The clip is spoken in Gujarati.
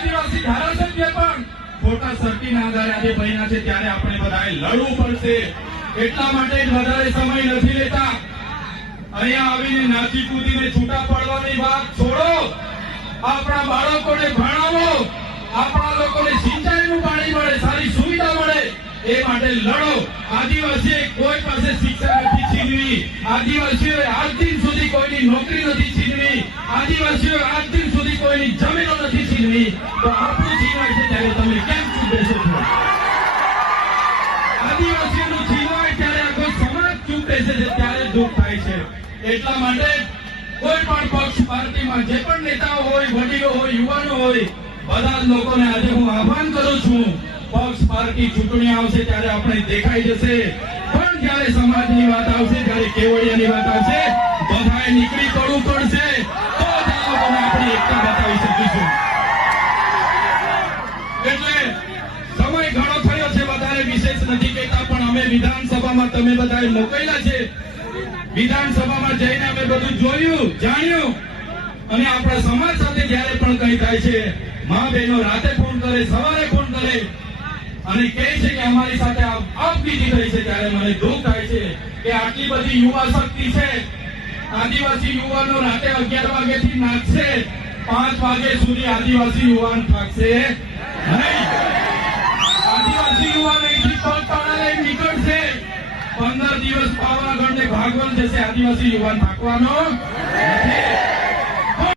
આદિવાસી ધારાસભ્ય પણ ખોટા સર્ટીના આધારે આજે બન્યા છે ત્યારે આપણે બધાએ લડવું પડશે. એટલા માટે વધારે સમય નથી લેતા. અહીંયા આવીને નાચી કૂદીને છૂટા પડવાની વાત છોડો. આપણા બાળકોને ભણાવો. આપણા લોકોને સિંચાઈનું પાણી મળે, સારી સુવિધા મળે. એ માટે લડો. આદિવાસીએ કોઈ પાસે શિક્ષા નથી છીનવી. આદિવાસીઓએ આજ દિન સુધી કોઈની નોકરી નથી છીનવી. આદિવાસીઓએ આજ દિન સુધી કોઈની જમીનો નથી છીનવી, તો આપણું છીનવાય છે ત્યારે તમે કેમ ચૂપ છો? આદિવાસીઓનું છીનવાય ત્યારે આખો સમાજ ચૂપ છે, ત્યારે દુઃખ થાય છે. એટલા માટે કોઈ પણ પક્ષ પાર્ટીમાં જે પણ નેતાઓ હોય, વડીલો હોય, યુવાનો હોય, બધા લોકોને આજે હું આહવાન કરું છું, પક્ષ પાર્ટી ચૂંટણી આવશે ત્યારે આપણે દેખાઈ જશે. પણ જ્યારે સમાજની વાત આવશે, ત્યારે કેવડિયાની વાત આવશે, બધાએ નીકળી પડવું પડશે. વિધાનસભામાં તમે બધાએ મોકલ્યા છે. વિધાનસભામાં જઈને અમે બધું જોયું, જાણ્યું. અને આપણા સમાજ સાથે જ્યારે પણ કંઈ થાય છે, મા બહેનો રાતે ફોન કરે, સવારે ફોન કરે. અને કહે છે કે અમારી સાથે આપવીતી થઈ છે, ત્યારે મને દુઃખ થાય છે કે આટલી બધી યુવા શક્તિ છે. આદિવાસી યુવાનો રાતે અગિયાર વાગ્યાથી નાખશે પાંચ વાગે સુધી આદિવાસી યુવાન થાકશે નહીં. આદિવાસી યુવાન અહીંથી પગપાળા લઈને નીકળશે પંદર દિવસ પાવાગઢ ને ભાગવન જશે આદિવાસી યુવાન થાકવાનો નથી.